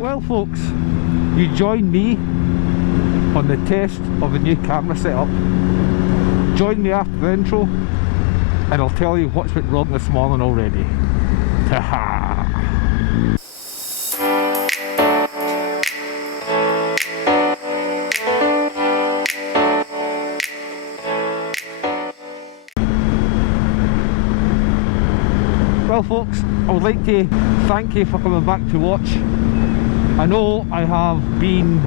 Well folks, you join me on the test of the new camera setup. Join me after the intro and I'll tell you what's went wrong this morning already. Ta-ha! Well folks, I would like to thank you for coming back to watch. I know I have been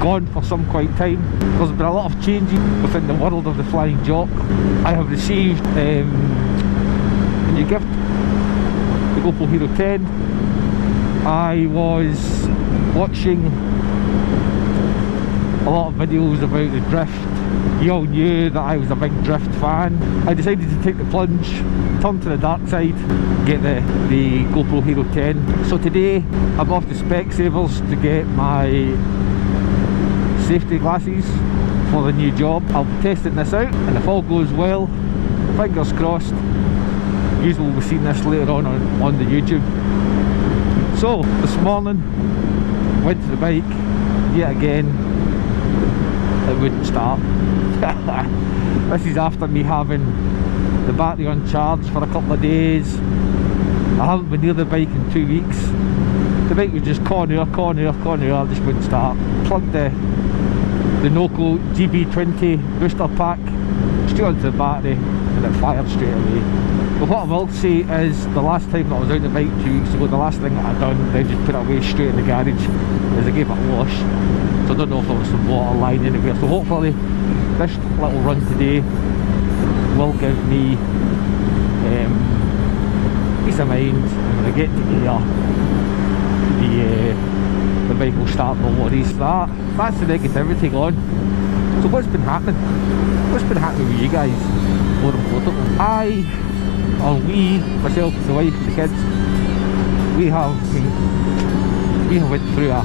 gone for some quite time. There's been a lot of changes within the world of the flying jock. I have received a new gift, the Gopro Hero 10. I was watching a lot of videos about the Drift. You all knew that I was a big Drift fan. I decided to take the plunge, turn to the dark side, get the GoPro Hero 10. So today I'm off to Specsavers to get my safety glasses for the new job. I'll be testing this out, and if all goes well, fingers crossed, you will be seeing this later on the YouTube. So this morning, went to the bike, yet again, it wouldn't start. This is after me having the battery on charge for a couple of days. I haven't been near the bike in 2 weeks. The bike was just corner, just wouldn't start. Plugged the Noco GB20 booster pack straight onto the battery and it fired straight away. But what I will say is, the last time that I was out the bike 2 weeks ago, the last thing that I done, they just put it away straight in the garage, is I gave it a wash. So I don't know if there was some water lying anywhere. So hopefully this little run today will give me peace of mind, and when I get to here, the bike will start, no worries. That's the negativity gone. So what's been happening? What's been happening with you guys? More importantly, we, myself, the wife, the kids, we have went through a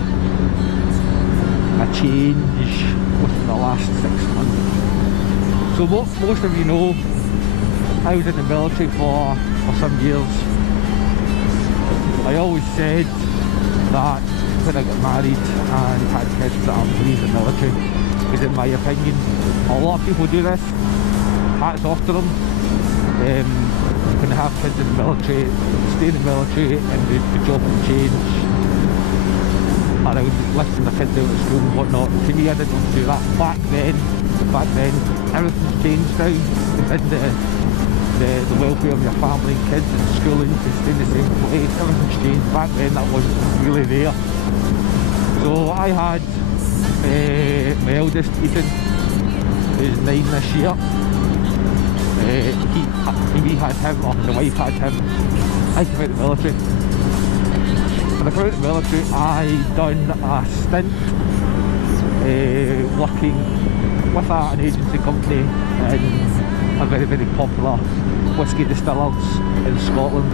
change within the last 6 months. So most of you know, I was in the military for some years. I always said that when I got married and had kids that I would leave the military, because in my opinion, a lot of people do this. Hats off to them. When they have kids in the military, stay in the military and the job will change around lifting the kids out of school and whatnot. To me, I didn't do that back then. Everything's changed now, and the welfare of your family and kids and schooling can stay in the same place. Everything's changed. Back then that wasn't really there. So I had my eldest Ethan, who's 9 this year. We had him, or the wife had him. I came out of the military. When I came out of the military, I done a stint working with an agency company in a very, very popular whisky distillers in Scotland.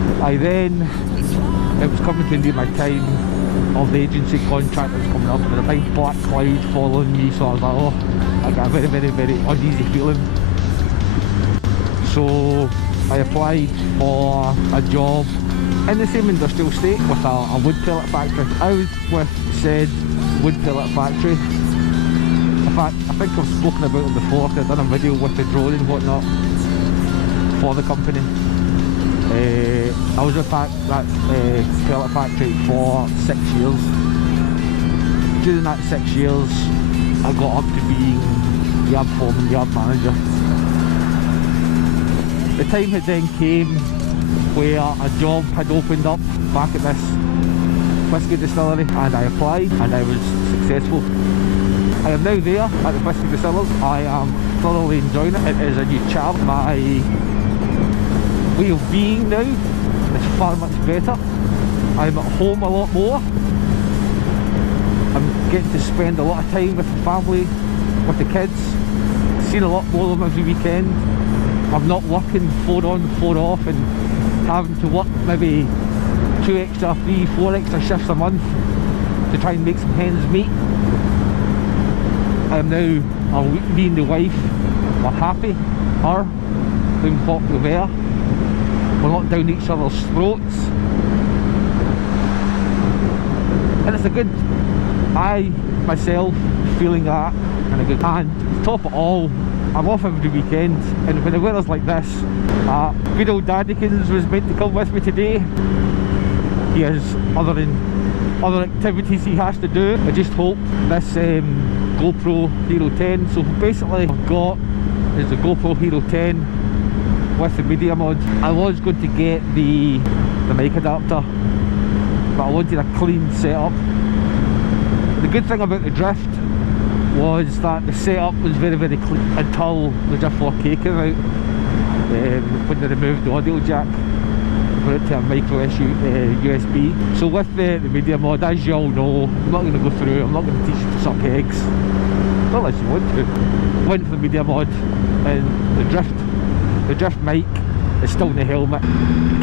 It was coming to near my time of the agency contract that was coming up, and a big black cloud following me, so I was like, oh, I got a very, very, very uneasy feeling. So I applied for a job in the same industrial state with a wood pellet factory. I was with said wood pellet factory. In fact, I think I've spoken about it before. I've done a video with the drone and whatnot for the company. I was with that pellet factory for 6 years. During that 6 years, I got up to being yard foreman, yard manager. The time had then came where a job had opened up back at this whisky distillery, and I applied and I was successful. I am now there at the whisky distillers. I am thoroughly enjoying it. It is a new challenge. My way of being now is far much better. I'm at home a lot more. I'm getting to spend a lot of time with the family, with the kids, seeing a lot more of them every weekend. I'm not working 4 on, 4 off and having to work maybe 2 extra, 3, 4 extra shifts a month to try and make some ends meet. I am now, me and the wife, we're happy, doing what we're there. We're not down each other's throats. and it's a good, I myself feeling that, and a good, and to top it all, I'm off every weekend, and when the weather's like this, good old Daddykins was meant to come with me today. He has other activities he has to do. I just hope this GoPro Hero 10, so basically I've got is the GoPro Hero 10 with the media mod. I was going to get the mic adapter, but I wanted a clean setup. The good thing about the Drift was that the setup was very clean until the Drift 4K came out, when they removed the audio jack, put it to a micro USB. So with the media mod, as you all know, I'm not going to go through, I'm not going to teach you to suck eggs, not unless you want to. Went for the media mod, and the Drift mic is still in the helmet.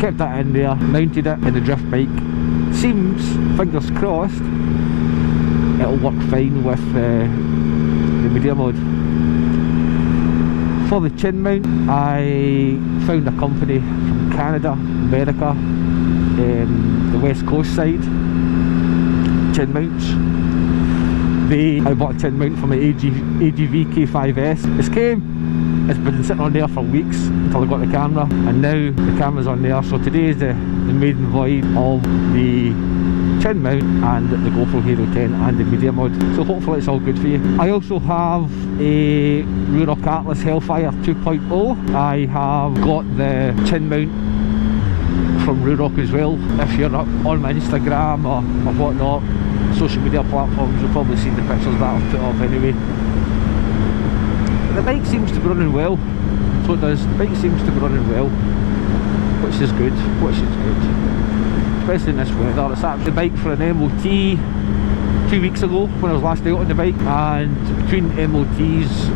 Kept that in there, mounted it in the Drift mic. Seems, fingers crossed, it'll work fine with the media mod. For the chin mount, I found a company from Canada, America, the West Coast side, chin mounts. I bought a chin mount for my AGV K5S. It's been sitting on there for weeks until I got the camera, and now the camera's on there. So today is the maiden void of the chin mount and the GoPro Hero 10 and the media mod, so hopefully it's all good for you. I also have a Ruroc Atlas Hellfire 2.0. I have got the chin mount from Ruroc as well. If you're on my Instagram or whatnot, social media platforms, you'll probably see the pictures that I've put up anyway. The bike seems to be running well, so it does. The bike seems to be running well, which is good, especially in this weather. It's actually a bike for an MOT 2 weeks ago when I was last out on the bike, and between MOTs,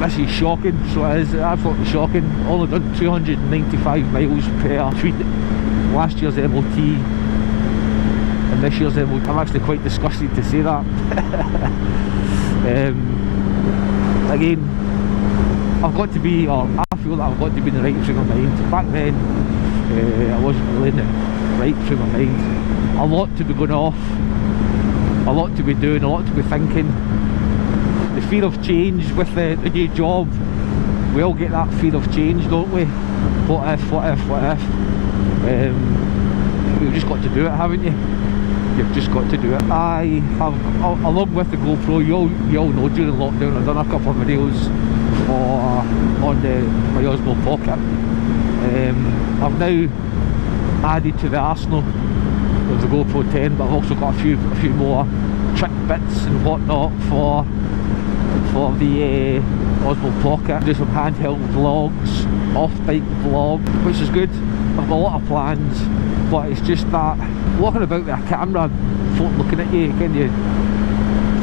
this is shocking. So it is absolutely shocking. Only done 295 miles between last year's MOT and this year's MOT. I'm actually quite disgusted to say that. Again, I've got to be, or I feel that I've got to be in the right frame of mind. Back then, I wasn't really in the right frame of mind. A lot to be going off, a lot to be doing, a lot to be thinking. The fear of change with the new job, we all get that fear of change, don't we? What if? You've just got to do it, haven't you? You've just got to do it. I have, along with the GoPro, you all know during lockdown I've done a couple of videos on my Osmo Pocket. I've now added to the arsenal of the GoPro 10, but I've also got a few more trick bits and whatnot for the Osmo Pocket. Do some handheld vlogs, off-bike vlog, which is good. I've got a lot of plans, but it's just that walking about with a camera, folk looking at you, can you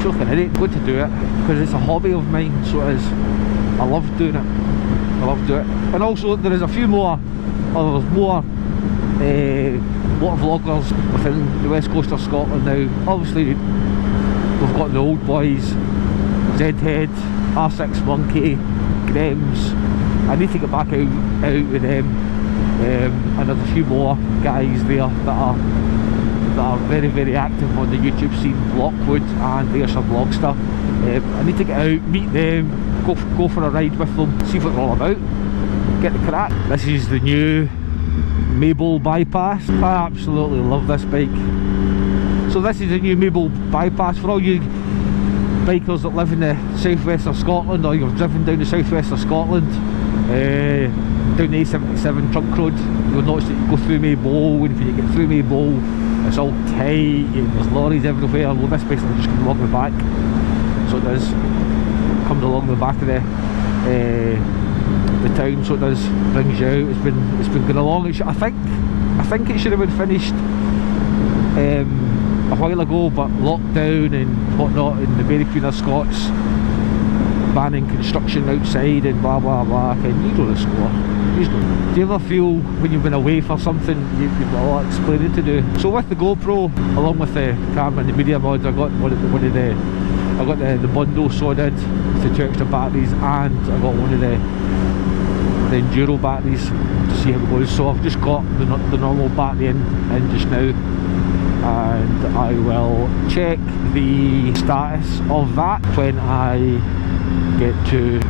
feel like an idiot? Good to do it because it's a hobby of mine, so it is. I love doing it. I love doing it. And also there is a few more, there's more vloggers within the west coast of Scotland now. Obviously we've got the old boys, Zhead, R6 Monkey, Grems. I need to get back out with them. And there's a few more guys there that are very active on the YouTube scene, Blockwood and there's some Vlogster. I need to get out, meet them, go for a ride with them, see what they're all about, get the crack. This is the new Mabel Bypass. I absolutely love this bike. So this is the new Mabel Bypass for all you bikers that live in the southwest of Scotland, or you've driven down the southwest of Scotland, down the A77 trunk road. You'll notice that you go through Maybole, and when you get through Maybole it's all tight and there's lorries everywhere. Well, this basically just comes along the back, so it does, comes along the back of the town, so it does, brings you out. It's been going along. I think it should have been finished a while ago, but lockdown and whatnot, and the Mary Queen of Scots banning construction outside and blah blah blah. Okay, you know the score. Do you ever feel when you've been away for something you've got a lot of explaining to do? So with the GoPro, along with the camera and the media mods, I got the bundle sorted with the 2 extra batteries, and I got one of the Enduro batteries to see how it goes. So I've just got the normal battery in just now, and I will check the status of that when I get to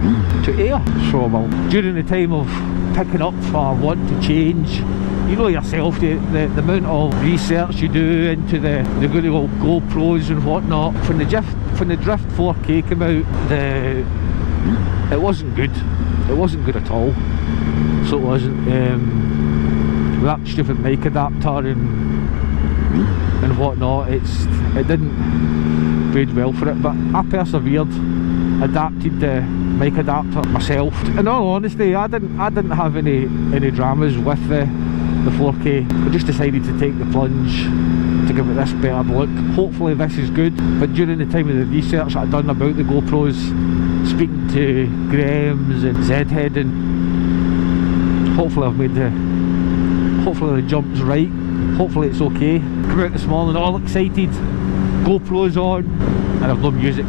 air. So during the time of picking up for want to change, you know yourself, the amount of research you do into the good old GoPros and whatnot. When the Drift 4K came out, it wasn't good. It wasn't good at all. So it wasn't. With that stupid mic adapter and whatnot, it didn't bode well for it. But I persevered, adapted the mic adapter myself. In all honesty, I didn't have any dramas with the 4K. I just decided to take the plunge to give it this better look. Hopefully this is good. But during the time of the research I'd done about the GoPros, speaking to Graham's and Zhead, and hopefully I've made the jumps right. Hopefully it's okay. Come out this morning all excited, GoPro's on, and I've no music.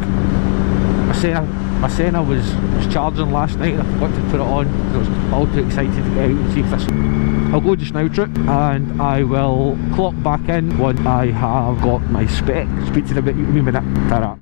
My Sena was charging last night and I forgot to put it on because I was all too excited to get out and see if this... I'll go just now, Trip, and I will clock back in when I have got my spec. Speak to you in a wee minute. Ta-ra.